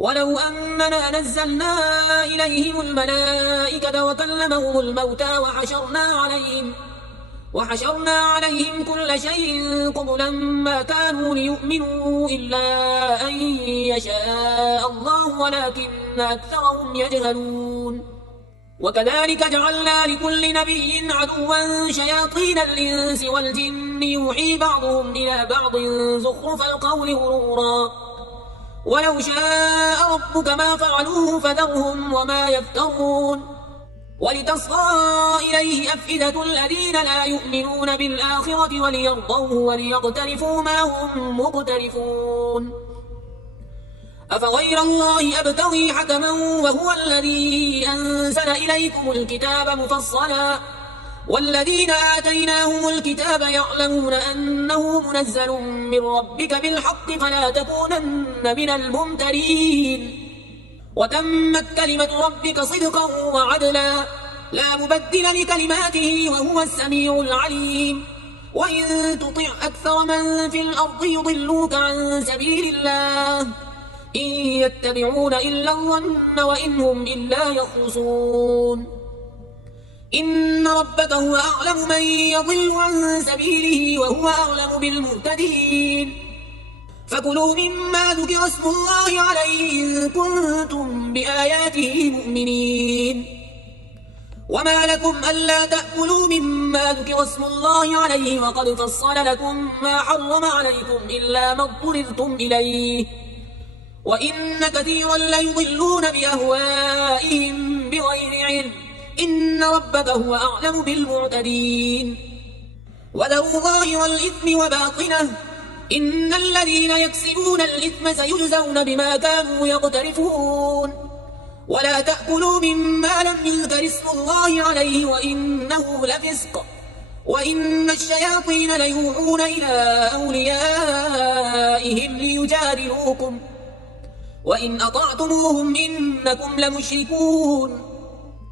ولو أننا نزلنا إليهم الملائكة وكلمهم الموتى وحشرنا عليهم كل شيء قبلا ما كانوا ليؤمنوا إلا أن يشاء الله ولكن أكثرهم يجهلون. وكذلك جعلنا لكل نبي عدوا شياطين الإنس والجن يوحي بعضهم إلى بعض زخرف القول غرورا ولو شاء ربك ما فعلوه فذرهم وما يفترون. ولتصغى إليه أفئدة الذين لا يؤمنون بالآخرة وليرضوه وليقترفوا ما هم مقترفون. أفغير الله أبتغي حكما وهو الذي أنزل إليكم الكتاب مفصلا والذين آتيناهم الكتاب يعلمون أنه منزل من ربك بالحق فلا تكونن من الممترين. وتمت كلمة ربك صدقا وعدلا لا مبدل لكلماته وهو السميع العليم. وإن تطع أكثر من في الأرض يضلوك عن سبيل الله إن يتبعون إلا الظن وإن هم إلا يخرصون. إن ربك هو أعلم من يضل عن سبيله وهو أعلم بالمهتدين. فكلوا مما ذكر اسم الله عليه إن كنتم بآياته مؤمنين. وما لكم ألا تأكلوا مما ذكر اسم الله عليه وقد فصل لكم ما حرم عليكم إلا ما اضطررتم إليه وإن كثيرا ليضلون بأهوائهم بغير علم إن ربك هو أعلم بالمعتدين. وذروا ظاهر الإثم وباطنه إن الذين يكسبون الإثم سيجزون بما كانوا يقترفون. ولا تأكلوا مما لم يذكر اسم الله عليه وإنه لفسق وإن الشياطين ليوحون إلى أوليائهم ليجادلوكم وإن أطعتموهم إنكم لمشركون.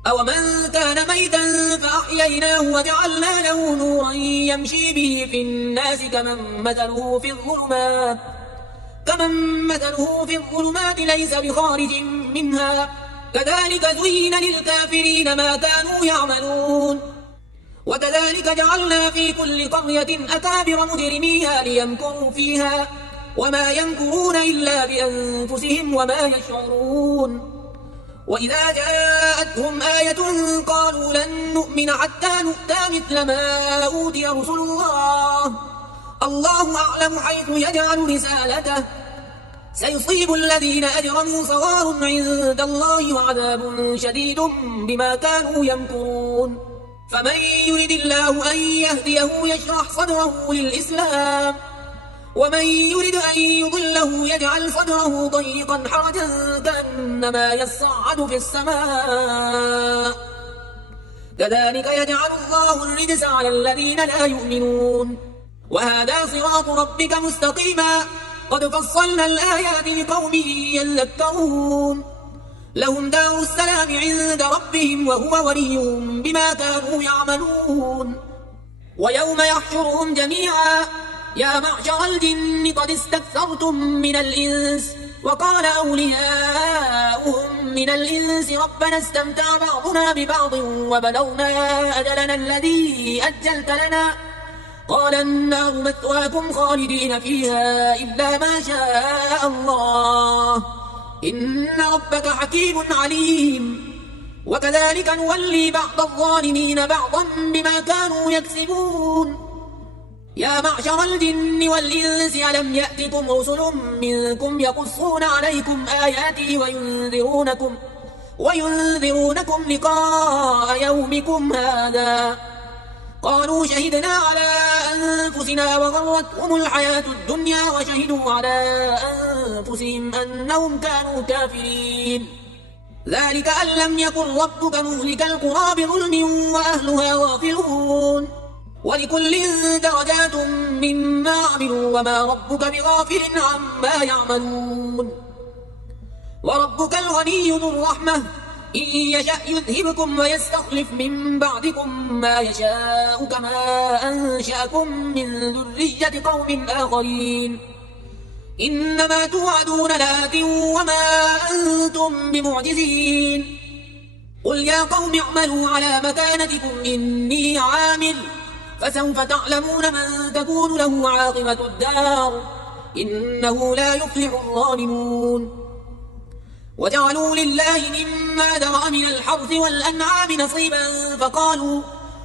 أومن كان ميتا فأحييناه وجعلنا له نورا يمشي به في الناس كمن مثله في الظلمات ليس بخارج منها كذلك زين للكافرين ما كانوا يعملون. وكذلك جعلنا في كل قرية أكابر مجرميها ليمكروا فيها وما يمكرون إلا بأنفسهم وما يشعرون. وإذا جاءتهم آية قالوا لن نؤمن حتى نؤتى مثل ما أوتي رسل الله أعلم حيث يجعل رسالته سيصيب الذين أجرموا صغار عند الله وعذاب شديد بما كانوا يمكرون. فمن يرد الله أن يهديه يشرح صدره للإسلام ومن يرد أن يضله يجعل صدره ضيقا حرجا كأنما يصعد في السماء كذلك يجعل الله الرجس على الذين لا يؤمنون. وهذا صراط ربك مستقيما قد فصلنا الآيات لقوم يذكرون. لهم دار السلام عند ربهم وهو وليهم بما كانوا يعملون. ويوم يحشرهم جميعا يا معشر الجن قد استكثرتم من الإنس وقال أولياؤهم من الإنس ربنا استمتع بعضنا ببعض وبلغنا أجلنا الذي أجلت لنا قال النار مثواكم خالدين فيها إلا ما شاء الله إن ربك حكيم عليم. وكذلك نولي بعض الظالمين بعضا بما كانوا يكسبون. يا معشر الجن والإنس ألم يأتكم رسل منكم يقصون عليكم آياتي وينذرونكم لقاء يومكم هذا قالوا شهدنا على أنفسنا وغرتهم الحياة الدنيا وشهدوا على أنفسهم أنهم كانوا كافرين. ذلك أن لم يكن ربك مهلك القرى بظلم وأهلها غافلون. ولكل درجات مما عملوا وما ربك بغافل عما يعملون. وربك الغني ذو الرحمة إن يشأ يذهبكم ويستخلف من بعدكم ما يشاء كما أنشأكم من ذرية قوم آخرين إنما توعدون لآت وما أنتم بمعجزين قل يا قوم اعملوا على مكانتكم إني عامل فسوف تعلمون من تكون له عاقبة الدار إنه لا يفلح الظالمون وجعلوا لله مما ذرأ من الحرث والأنعام نصيبا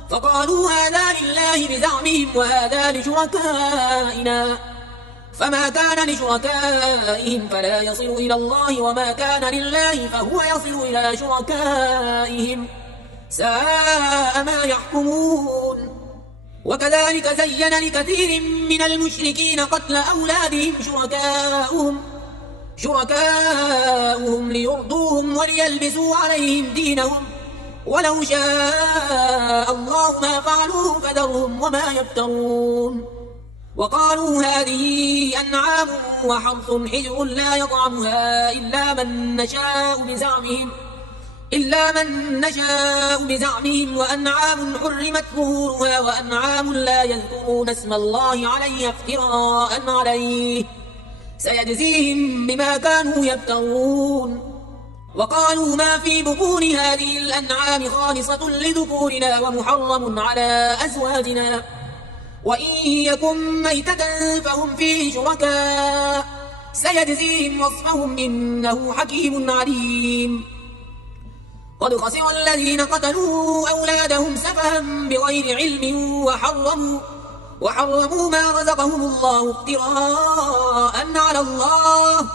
فقالوا هذا لله بزعمهم وهذا لشركائنا فما كان لشركائهم فلا يصل إلى الله وما كان لله فهو يصل إلى شركائهم ساء ما يحكمون وكذلك زين لكثير من المشركين قتل أولادهم شركاؤهم ليرضوهم وليلبسوا عليهم دينهم ولو شاء الله ما فعلوه فذرهم وما يفترون وقالوا هذه أنعام وحرث حجر لا يطعمها إلا من نشاء بزعمهم وأنعام حرمت ظهورها وأنعام لا يذكرون اسم الله عليها افتراء عليه سيجزيهم بما كانوا يفترون وقالوا ما في بطون هذه الأنعام خالصة لذكورنا ومحرم على أزواجنا وإن يكن ميتة فهم فيه شركاء سيجزيهم وصفهم إنه حكيم عليم قد خسر الذين قتلوا أولادهم سفها بغير علم وحرموا ما رزقهم الله افتراء على الله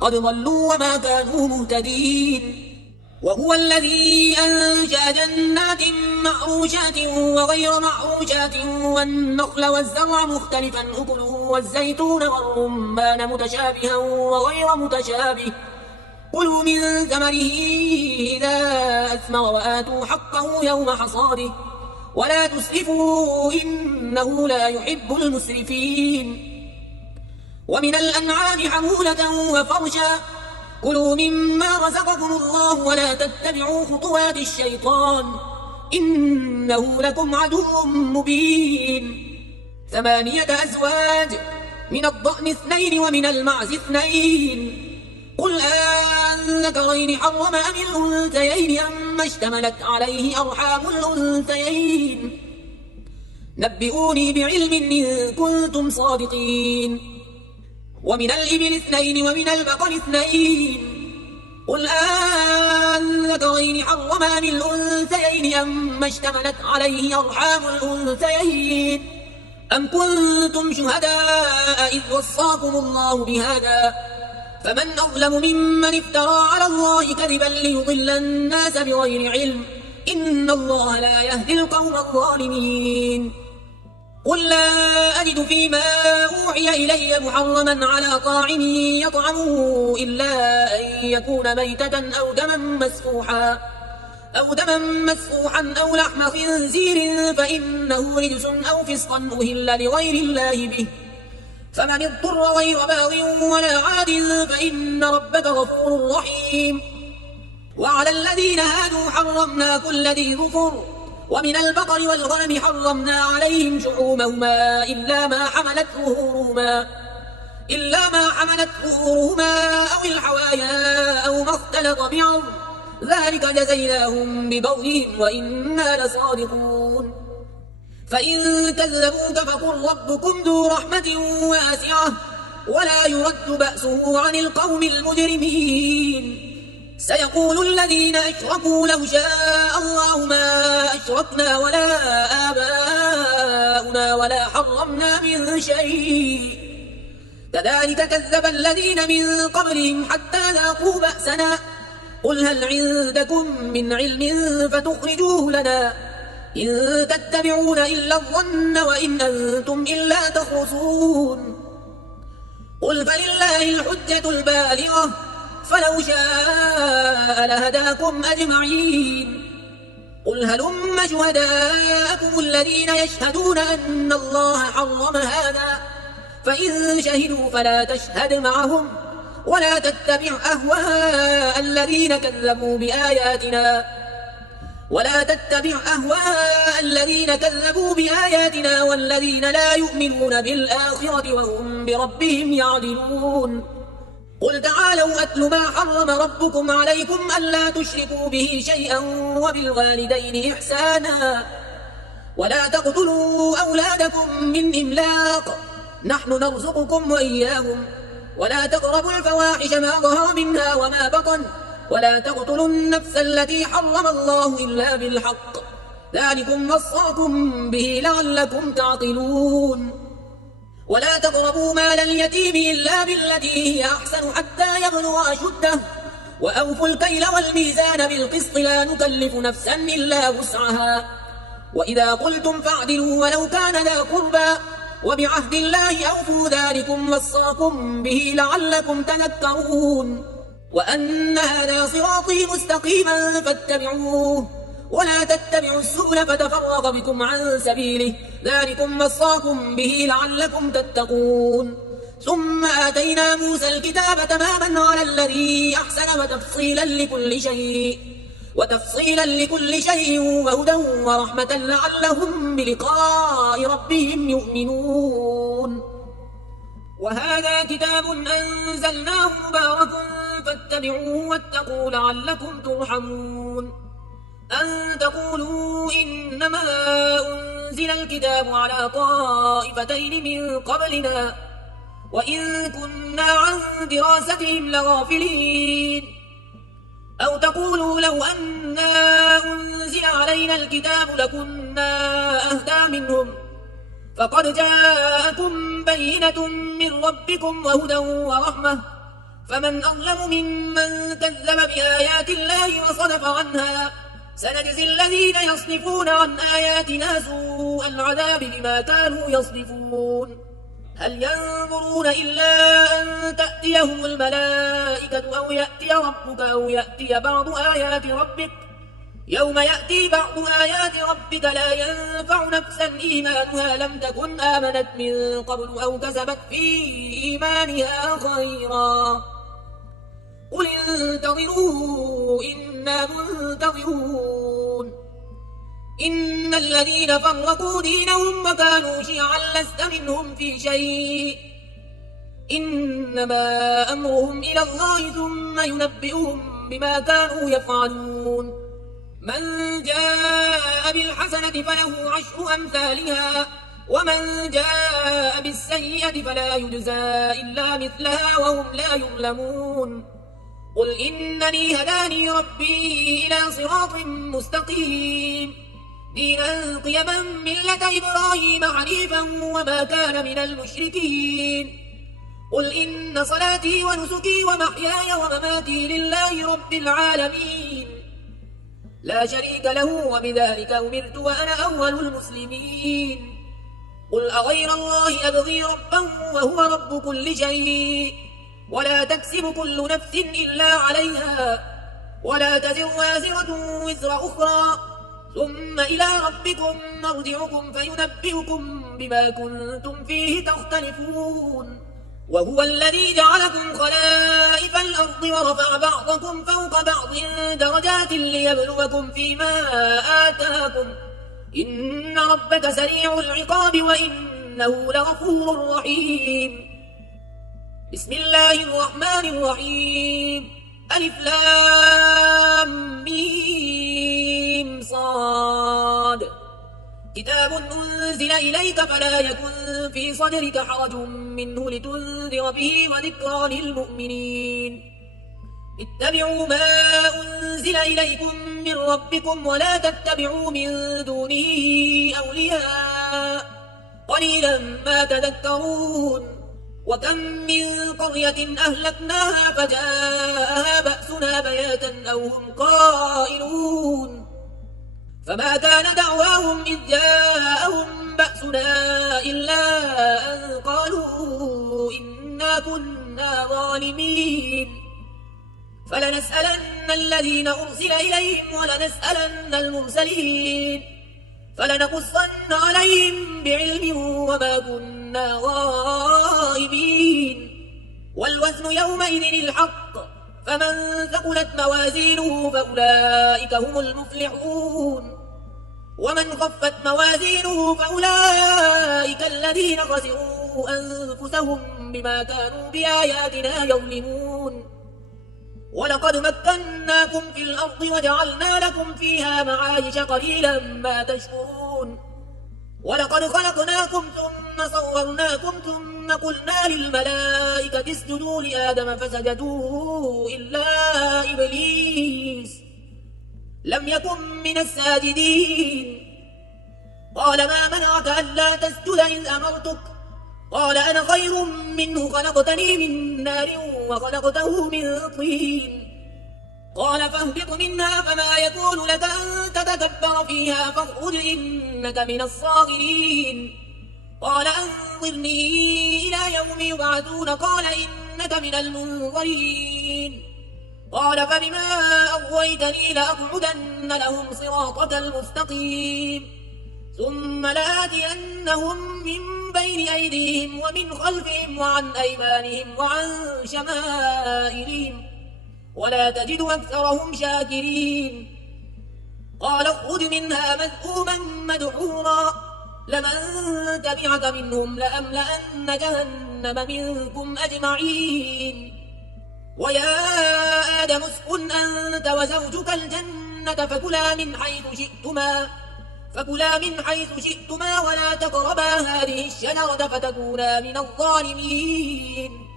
قد ضلوا وما كانوا مهتدين وهو الذي أنشأ جنات معروشات وغير معروشات والنخل والزرع مختلفا أكله والزيتون والرمان متشابها وغير متشابه كلوا من ثمره إذا أثمر وآتوا حقه يوم حصاده ولا تسرفوا إنه لا يحب المسرفين ومن الأنعام حمولة وفرشا كلوا مما رزقكم الله ولا تتبعوا خطوات الشيطان إنه لكم عدو مبين 8 أزواج من الضأن 2 ومن المعز 2 قل أذكرين حرم أم الأنثيين أما اشتملت عليه أرحام الأنثيين نبئوني بعلم إن كنتم صادقين ومن الإبل 2 ومن البقر 2 قل أذكرين حرم أم الأنثيين أما اشتملت عليه أرحام الأنثيين أم كنتم شهداء إذ وصاكم الله بهذا فمن أظلم ممن افترى على الله كذبا ليضل الناس بغير علم إن الله لا يهدي القوم الظالمين قل لا أجد فيما أوحي إلي محرما على طاعم يطعمه إلا أن يكون ميتة أو دما مسفوحا أو لحم خنزير فإنه رجس أو فسقا أهل لغير الله به فمن اضطر غير باغ ولا عاد فإن ربك غفور رحيم وعلى الذين هادوا حرمنا كل ذي ظفر ومن البقر والغنم حرمنا عليهم شحومهما إلا ما حملت ظهورهما أو الحوايا أو ما اختلط بعظم ذلك جزيناهم ببغيهم وإنا لصادقون فإن كذبوك فقل ربكم ذو رحمة واسعة ولا يرد بأسه عن القوم المجرمين سيقول الذين أشركوا لو شاء الله ما أشركنا ولا آباؤنا ولا حرمنا من شيء كذلك كذب الذين من قبلهم حتى ذاقوا بأسنا قل هل عندكم من علم فتخرجوه لنا إن تتبعون إلا الظن وإن أنتم إلا تخرصون قل فلله الحجة البالغة فلو شاء لهداكم أجمعين قل هلم شهداءكم الذين يشهدون أن الله حرم هذا فإن شهدوا فلا تشهد معهم ولا تتبع أهواء الذين كذبوا بآياتنا ولا تتبع أهواء الذين كذبوا بآياتنا والذين لا يؤمنون بالآخرة وهم بربهم يعدلون قل تعالوا أتل ما حرم ربكم عليكم ألا تشركوا به شيئا وبالوالدين إحسانا ولا تقتلوا أولادكم من إملاق نحن نرزقكم وإياهم ولا تقربوا الفواحش ما ظهر منها وما بطن ولا تقتلوا النفس التي حرم الله إلا بالحق ذلكم وصاكم به لعلكم تعقلون ولا تقربوا مال اليتيم إلا بالتي هي أحسن حتى يبلغ أشده وأوفوا الكيل والميزان بالقسط لا نكلف نفسا إلا وسعها وإذا قلتم فاعدلوا ولو كان ذا قربى وبعهد الله أوفوا ذلكم وصاكم به لعلكم تذكرون وأن هذا صراطي مستقيما فاتبعوه ولا تتبعوا السبل فتفرق بكم عن سبيله ذلكم وصاكم به لعلكم تتقون ثم آتينا موسى الكتاب تماما على الذي أحسن وتفصيلا لكل شيء وهدى ورحمة لعلهم بلقاء ربهم يؤمنون وهذا كتاب أنزلناه مبارك فاتبعوه واتقوا لعلكم ترحمون أن تقولوا إنما أنزل الكتاب على طائفتين من قبلنا وإن كنا عن دراستهم لغافلين أو تقولوا لو أنا أنزل علينا الكتاب لكنا أهدى منهم فقد جاءكم بينة من ربكم وهدى ورحمة فمن أظلم ممن كذب بآيات الله وصدف عنها سنجزي الذين يصدفون عن آياتنا سوء العذاب بما كانوا يصدفون هل ينظرون إلا أن تأتيهم الملائكة أو يأتي ربك أو يأتي بعض آيات ربك يوم يأتي بعض آيات ربك لا ينفع نفسا إيمانها لم تكن آمنت من قبل أو كسبت في إيمانها خيرا قل انتظروا إنا منتظرون إن الذين فرقوا دينهم وكانوا شيعا لست منهم في شيء إنما أمرهم إلى الله ثم ينبئهم بما كانوا يفعلون من جاء بالحسنة فله عشر أمثالها ومن جاء بالسيئة فلا يجزى إلا مثلها وهم لا يظلمون قل إنني هداني ربي إلى صراط مستقيم دينا قيما ملة إبراهيم حنيفا وما كان من المشركين قل إن صلاتي ونسكي ومحياي ومماتي لله رب العالمين لا شريك له وبذلك أمرت وأنا أول المسلمين قل أغير الله أبغي ربا وهو رب كل شيء ولا تكسب كل نفس إلا عليها ولا تزر وازرة وزر أخرى ثم إلى ربكم مرجعكم فينبئكم بما كنتم فيه تختلفون وهو الذي جعلكم خلائف الأرض ورفع بعضكم فوق بعض درجات ليبلوكم فيما آتاكم إن ربك سريع العقاب وإنه لغفور رحيم بسم الله الرحمن الرحيم ألف لام ميم صاد كتاب أنزل إليك فلا يكن في صدرك حرج منه لتنذر به وذكرى للمؤمنين اتبعوا ما أنزل إليكم من ربكم ولا تتبعوا من دونه أولياء قليلا ما تذكرون وكم من قرية أهلكناها فجاءها بأسنا بياتا أو هم قائلون فما كان دعواهم إذ جاءهم بأسنا إلا أن قالوا إنا كنا ظالمين فلنسألن الذين أرسل إليهم ولنسألن المرسلين فلنقصن عليهم بعلم وما كنا غائبين والوزن يومئذ الحق فمن ثقلت موازينه فأولئك هم المفلحون ومن خفت موازينه فأولئك الذين خسروا أنفسهم بما كانوا بآياتنا يظلمون ولقد مكناكم في الأرض وجعلنا لكم فيها معايش قليلا ما تشكرون ولقد خلقناكم ثم صورناكم ثم قلنا للملائكة اسجدوا لآدم فسجدوا إلا إبليس لم يكن من الساجدين قال ما منعك ألا تسجد إذ أمرتك قال أنا خير منه خلقتني من نار وخلقته من طين قال فاهبط منها فما يكون لك أن تتكبر فيها فاخرج إنك من الصاغرين قال أنظرني إلى يوم يبعثون قال إنك من المنظرين قال فبما أغويتني لأقعدن لهم صراطك المستقيم ثم لآتينهم من بين أيديهم ومن خلفهم وعن أيمانهم وعن شمائلهم ولا تجد أكثرهم شاكرين قال اخرج منها مذءوما مدحورا لمن تبعك منهم لأملأن جهنم منكم أجمعين ويا آدم اسكن أنت وزوجك الجنة فكلا من حيث شئتما ولا تقربا هذه الشجرة فتكونا من الظالمين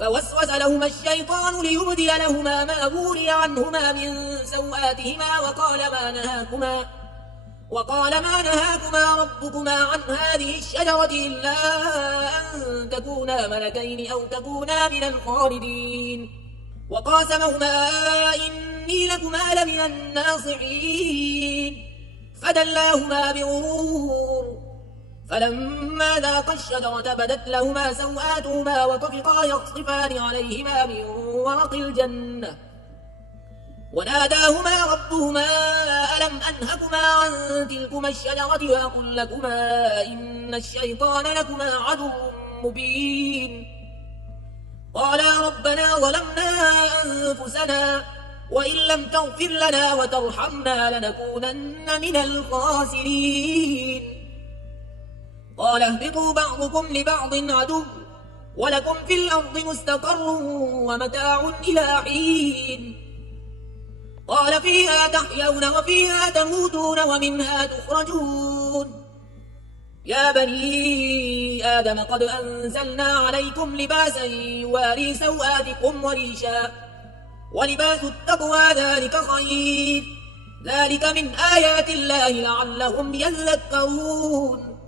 فوسوس لهما الشيطان ليبدي لهما ما وري عنهما من سوآتهما وقال ما نهاكما ربكما عن هذه الشجرة إلا أن تكونا ملكين أو تكونا من الخالدين وقاسمهما إني لكما لمن الناصحين فدلاهما بغرور فلما ذاقا الشجرة بدت لهما سوآتهما وطفقا يخصفان عليهما من ورق الجنة وناداهما ربهما ألم أنهكما عن تلكما الشجرة وأقل لكما إن الشيطان لكما عدو مبين قالا ربنا ظلمنا أنفسنا وإن لم تغفر لنا وترحمنا لنكونن من الخاسرين قال اهبطوا بعضكم لبعض عدو ولكم في الأرض مستقر ومتاع إلى حين قال فيها تحيون وفيها تموتون ومنها تخرجون يا بني آدم قد أنزلنا عليكم لباسا يواري سوآتكم وريشا ولباس التقوى ذلك خير ذلك من آيات الله لعلهم يذكرون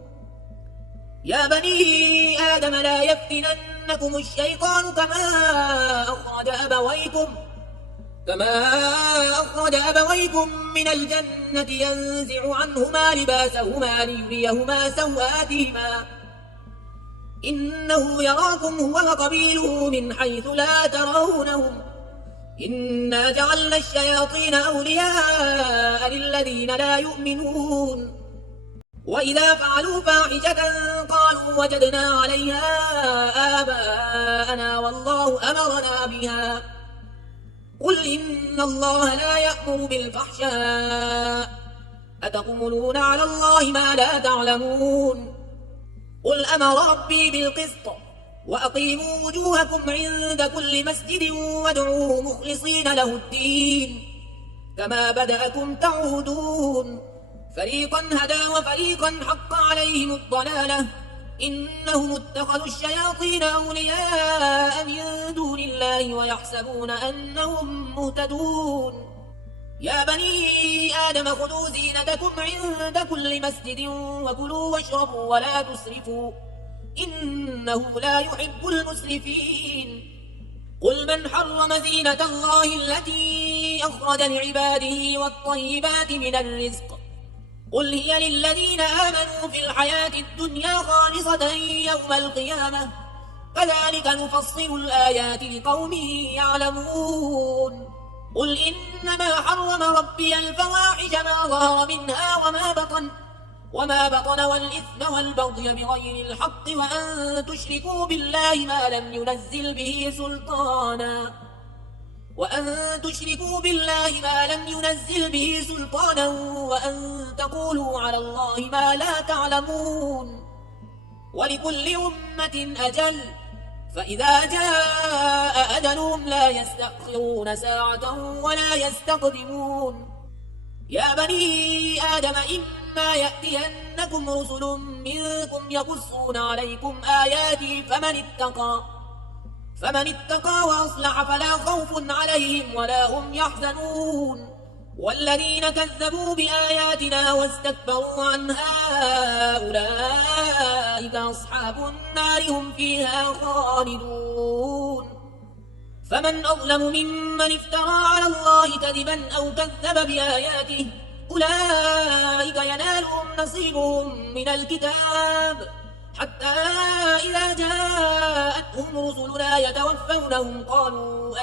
يا بني آدم لا يفتننكم الشيطان كما أخرج أبويكم من الجنة ينزع عنهما لباسهما ليريهما سوآتهما إنه يراكم هو وقبيله من حيث لا ترونهم إنا جعلنا الشياطين أولياء للذين لا يؤمنون وإذا فعلوا فاحشة قالوا وجدنا عليها آباءنا والله أمرنا بها قل إن الله لا يأمر بالفحشاء أتقولون على الله ما لا تعلمون قل أمر ربي بالقسط وأقيموا وجوهكم عند كل مسجد وادعوه مخلصين له الدين كما بدأكم تعودون فريقا هدى وفريقا حق عليهم الضلالة إنهم اتخذوا الشياطين أولياء من دون الله ويحسبون أنهم مهتدون يا بني آدم خذوا زينتكم عند كل مسجد وكلوا واشربوا ولا تسرفوا إنه لا يحب المسرفين قل من حرم زينة الله التي أخرج لعباده والطيبات من الرزق قل هي للذين آمنوا في الحياة الدنيا خالصة يوم القيامة كذلك نفصل الآيات لقوم يعلمون قل إنما حرم ربي الفواحش ما ظهر منها وما بطن والإثم والبغي بغير الحق وأن تشركوا بالله ما لم ينزل به سلطانا وأن تشركوا بالله ما لم ينزل به سلطانا وأن تقولوا على الله ما لا تعلمون. ولكل أمة أجل، فإذا جاء أجلهم لا يستأخرون ساعة ولا يستقدمون. يا بني آدم إما يأتينكم رسل منكم يقصون عليكم آياتي فمن اتقى وأصلح فلا خوف عليهم ولا هم يحزنون. والذين كذبوا بآياتنا واستكبروا عنها أولئك أصحاب النار هم فيها خالدون. فمن أظلم ممن افترى على الله كذبا أو كذب بآياته أولئك ينالهم نصيبهم من الكتاب حتى إذا جاءتهم رسلنا يتوفونهم قالوا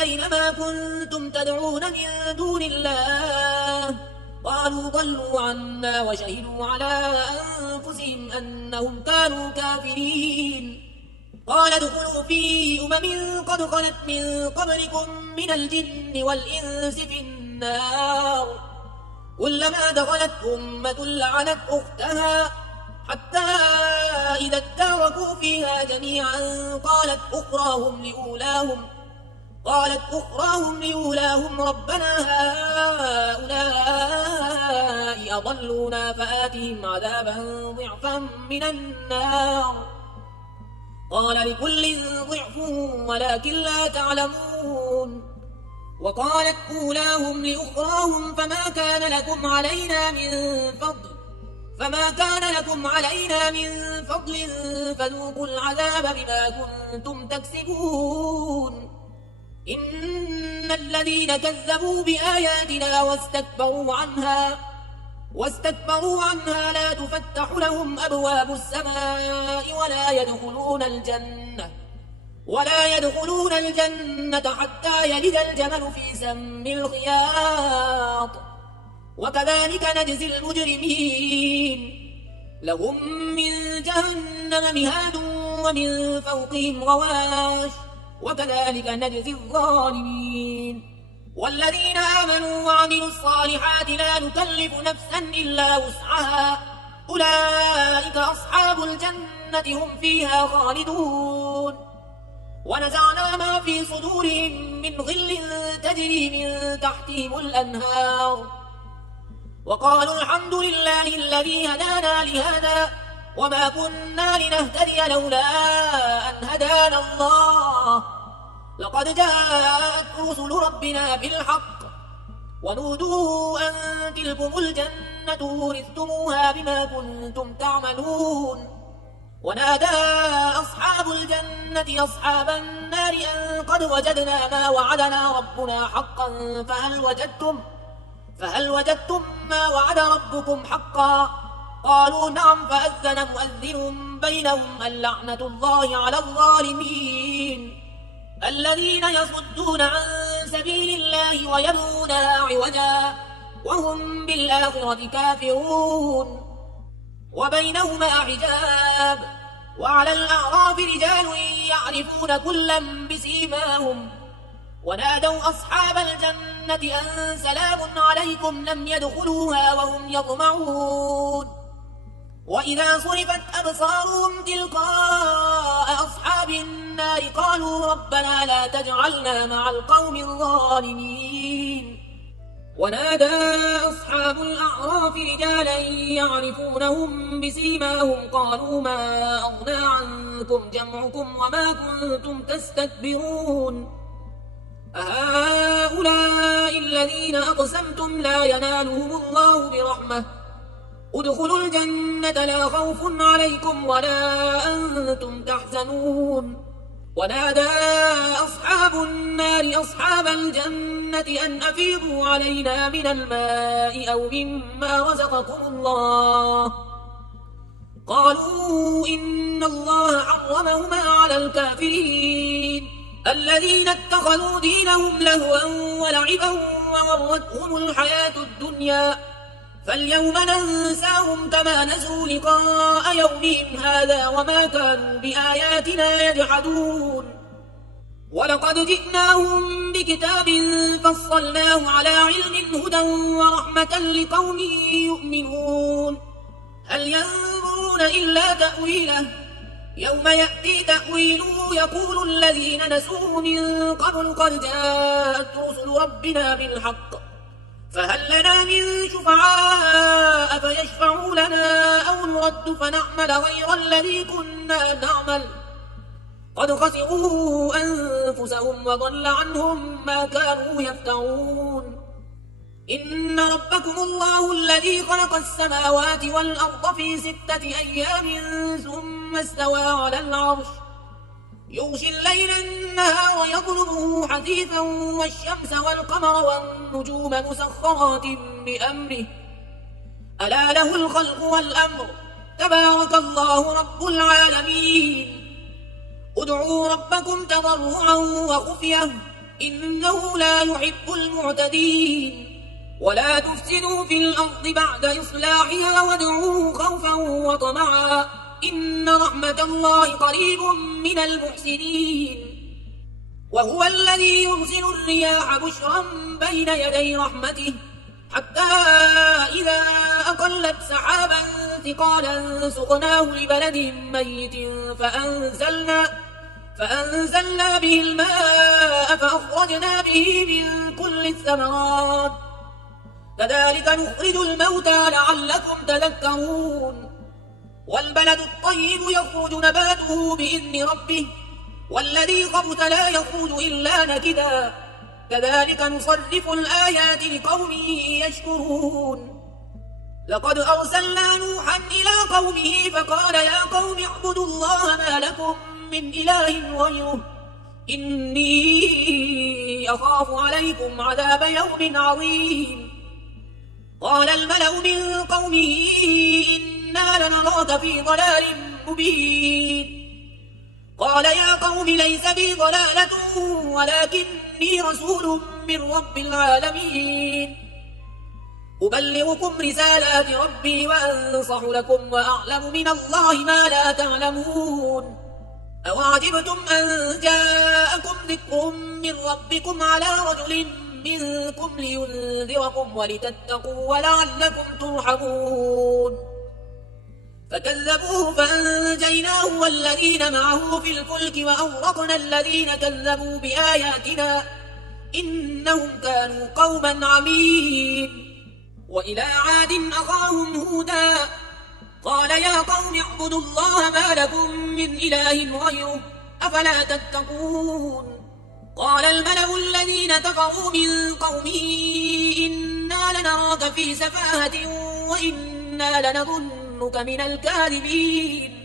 أينما كنتم تدعون من دون الله قالوا ضلوا عنا وشهدوا على أنفسهم أنهم كانوا كافرين. قال ادخلوا في قد خلت من قبلكم من الجن والإنس في النار كلما دخلت أمة لعنت أختها حتى إذا اداركوا فيها جميعا قالت أخراهم لأولاهم ربنا هؤلاء أضلونا فآتهم عذابا ضعفا من النار قال لكل ضعف ولكن لا تعلمون. وقالت أولاهم لأخراهم فما كان لكم علينا من فضل فذوقوا العذاب بما كنتم تكسبون. إن الذين كذبوا بآياتنا واستكبروا عنها لا تفتح لهم أبواب السماء ولا يدخلون الجنة حتى يلج الجمل في سم الخياط وكذلك نجزي المجرمين. لهم من جهنم مهاد ومن فوقهم غواش وكذلك نجزي الظالمين. والذين آمنوا وعملوا الصالحات لا نكلف نفسا إلا وسعها أولئك أصحاب الجنة هم فيها خالدون. ونزعنا ما في صدورهم من غل تجري من تحتهم الأنهار وقالوا الحمد لله الذي هدانا لهذا وما كنا لنهتدي لولا أن هدانا الله لقد جاءت رسل ربنا بالحق ونودوا أن تلكم الجنة ورثتموها بما كنتم تعملون. ونادى أصحاب الجنة أصحاب النار أن قد وجدنا ما وعدنا ربنا حقا فهل وجدتم ما وعد ربكم حقا قالوا نعم فأذن مؤذن بينهم اللعنة الله على الظالمين الذين يصدون عن سبيل الله ويبغونها عوجا وهم بالآخرة كافرون. وبينهما حجاب وعلى الأعراف رجال يعرفون كلا بسيماهم ونادوا أصحاب الجنة أن سلام عليكم لم يدخلوها وهم يطمعون. وإذا صرفت أبصارهم تلقاء أصحاب النار قالوا ربنا لا تجعلنا مع القوم الظالمين. ونادى أصحاب الأعراف رجالا يعرفونهم بسيماهم قالوا ما أغنى عنكم جمعكم وما كنتم تستكبرون أهؤلاء الذين أقسمتم لا ينالهم الله برحمة ادخلوا الجنة لا خوف عليكم ولا أنتم تحزنون. ونادى أصحاب النار أصحاب الجنة أن أفيضوا علينا من الماء أو مما رزقكم الله قالوا إن الله حرمهما على الكافرين الذين اتخذوا دينهم لهوا ولعبا وغرتهم الحياة الدنيا فاليوم ننساهم كما نسوا لقاء يومهم هذا وما كانوا بآياتنا يجحدون. ولقد جئناهم بكتاب فصلناه على علم هدى ورحمة لقوم يؤمنون هل ينظرون إلا تأويله يوم يأتي تأويله يقول الذين نسوه من قبل قد جاءت رسل ربنا بالحق فهل لنا من شفعاء فيشفعوا لنا أو نرد فنعمل غير الذي كنا نعمل قد خسروا أنفسهم وضل عنهم ما كانوا يفترون إن ربكم الله الذي خلق السماوات والأرض في 6 أيام ثم استوى على العرش يغشي الليل النهار يطلبه حثيثا والشمس والقمر والنجوم مسخرات بأمره ألا له الخلق والأمر تبارك الله رب العالمين ادعوا ربكم تضرعا وخفية إنه لا يحب المعتدين ولا تفسدوا في الأرض بعد إصلاحها وادعوه خوفا وطمعا إن رحمة الله قريب من المحسنين وهو الذي يرسل الرياح بشرا بين يدي رحمته حتى إذا أقلت سحابا ثقالا سقناه لبلد ميت فأنزلنا به الماء فأخرجنا به من كل الثمرات كذلك نخرج الموتى لعلكم تذكرون والبلد الطيب يخرج نباته بإذن ربه والذي خبث لا يخرج إلا نكدا كذلك نصرف الآيات لقوم يشكرون لقد أرسلنا نوحا إلى قومه فقال يا قوم اعبدوا الله ما لكم من إله غيره إني أخاف عليكم عذاب يوم عظيم قال الملأ من قومه إنا لنراك في ضلال مبين قال يا قوم ليس بي ضلالة ولكني رسول من رب العالمين أبلغكم رسالات ربي وأنصح لكم وأعلم من الله ما لا تعلمون أوعجبتم أن جاءكم ذكر من ربكم على رجل منكم لينذركم ولتتقوا ولعلكم ترحمون فكذبوه فأنجيناه والذين معه في الفلك وأغرقنا الذين كذبوا بآياتنا إنهم كانوا قوما عمين وإلى عاد أخاهم هودا قال يا قوم اعبدوا الله ما لكم من إله غيره أفلا تتقون قال الملأ الذين كفروا من قومه إنا لنراك في سفاهة وإنا لنظنك من الكاذبين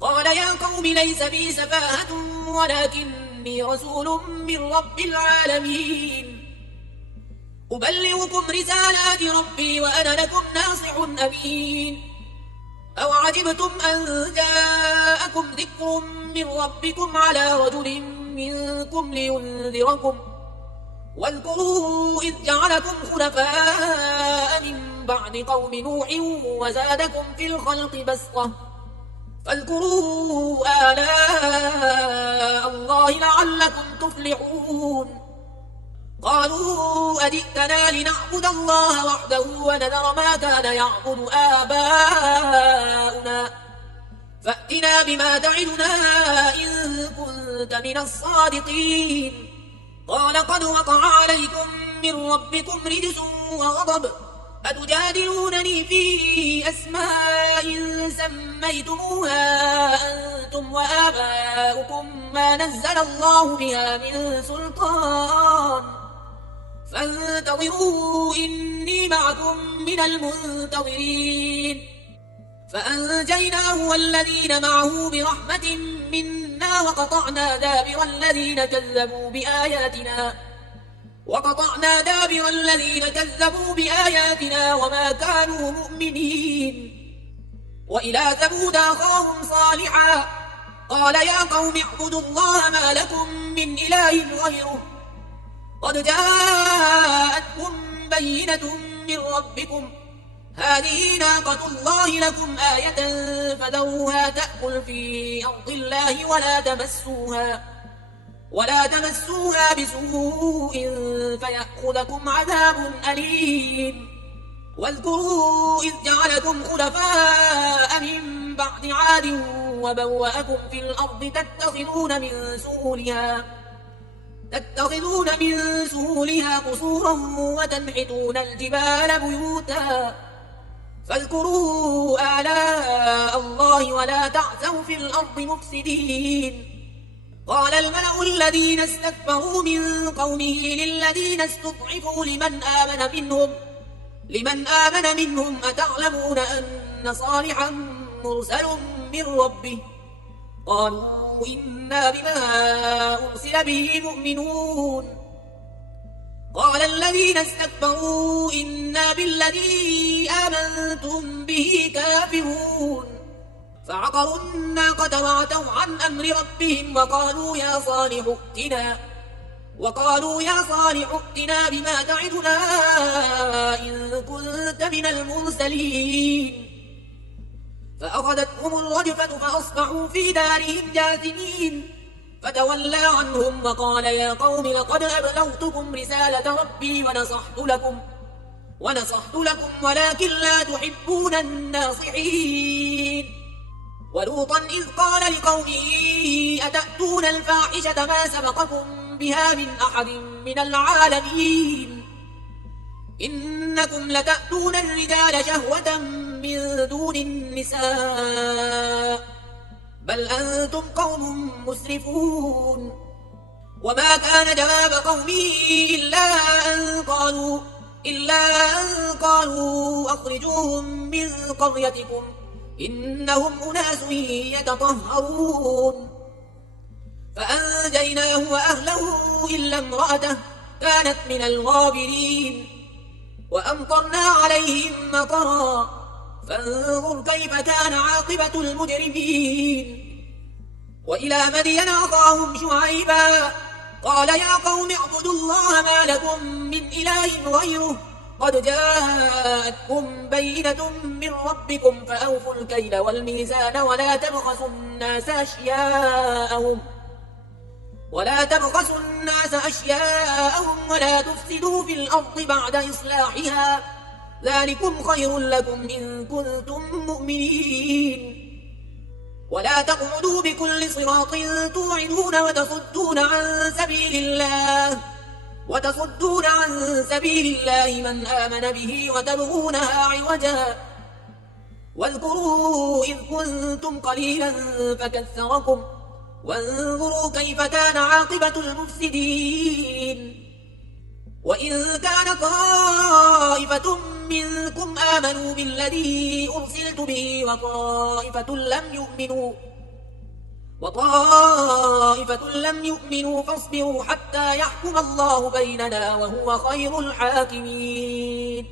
قال يا قوم ليس بي سفاهة ولكني رسول من رب العالمين أبلغكم رسالات ربي وأنا لكم ناصح أمين أوعجبتم أن جاءكم ذكر من ربكم على رجل منكم لينذركم واذكروا إذ جعلكم خلفاء من بعد قوم نوح وزادكم في الخلق بسطة فاذكروا آلاء الله لعلكم تفلحون قالوا أجئتنا لنعبد الله وحده ونذر ما كان يعبد آباؤنا فأتنا بما تعدنا إن كنت من الصادقين قال قد وقع عليكم من ربكم رجس وغضب أتجادلونني في أسماء سميتموها أنتم وآباؤكم ما نزل الله بها من سلطان فانتظروا إني معكم من المنتظرين فأنجيناه والذين معه برحمة منا وقطعنا دابر الذين كذبوا بآياتنا وما كانوا مؤمنين وإلى ثمود أخاهم صالحا قال يا قوم اعبدوا الله ما لكم من إله غيره قد جاءتكم بينة من ربكم هذه ناقة الله لكم آية فذروها تأكل في أرض الله ولا تمسوها بسوء فيأخذكم عذاب أليم. واذكروا إذ جعلكم خلفاء من بعد عاد وبوأكم في الأرض تتخذون من سهولها قصورا وتنحتون الجبال بيوتا فاذكروا آلاء الله ولا تعثوا في الأرض مفسدين. قال الملأ الذين استكبروا من قومه للذين استضعفوا لمن آمن منهم أتعلمون أن صالحا مرسل من ربه؟ قالوا إنا بما أرسل به مؤمنون. قال الذين استكبروا إنا بالذي آمنتم به كافرون. فعقروا الناقة وعتوا عن أمر ربهم وقالوا يا صالح ائتنا بما تعدنا إن كنت من المرسلين. فأخذتهم الرجفة فأصبحوا في دارهم جاثمين. فتولى عنهم وقال يا قوم لقد أبلغتكم رسالة ربي ونصحت لكم ولكن لا تحبون الناصحين. ولوطا إذ قال لقومه أتأتون الفاحشة ما سبقكم بها من أحد من العالمين إنكم لتأتون الرجال شهوة من دون النساء بل أنتم قوم مسرفون. وما كان جواب قومه إلا أن قالوا أخرجوهم من قريتكم إنهم أناس يتطهرون. فأنجيناه وأهله إلا امرأته كانت من الغابرين. وأمطرنا عليهم مطرا فانظر كيف كان عاقبة المجرمين. وإلى مدين أخاهم شعيبا قال يا قوم اعبدوا الله ما لكم من إله غيره قد جاءتكم بينة من ربكم فأوفوا الكيل والميزان ولا تبخسوا الناس أشياءهم ولا تفسدوا في الأرض بعد إصلاحها ذلكم خير لكم إن كنتم مؤمنين. ولا تقعدوا بكل صراط توعدون وتصدون عن سبيل الله من آمن به وتبغونها عوجا. واذكروا إذ كنتم قليلا فكثركم وانظروا كيف كان عاقبة المفسدين. وإن كان طائفة منكم آمنوا بالذي أرسلت به وطائفة لم يؤمنوا فاصبروا حتى يحكم الله بيننا وهو خير الحاكمين.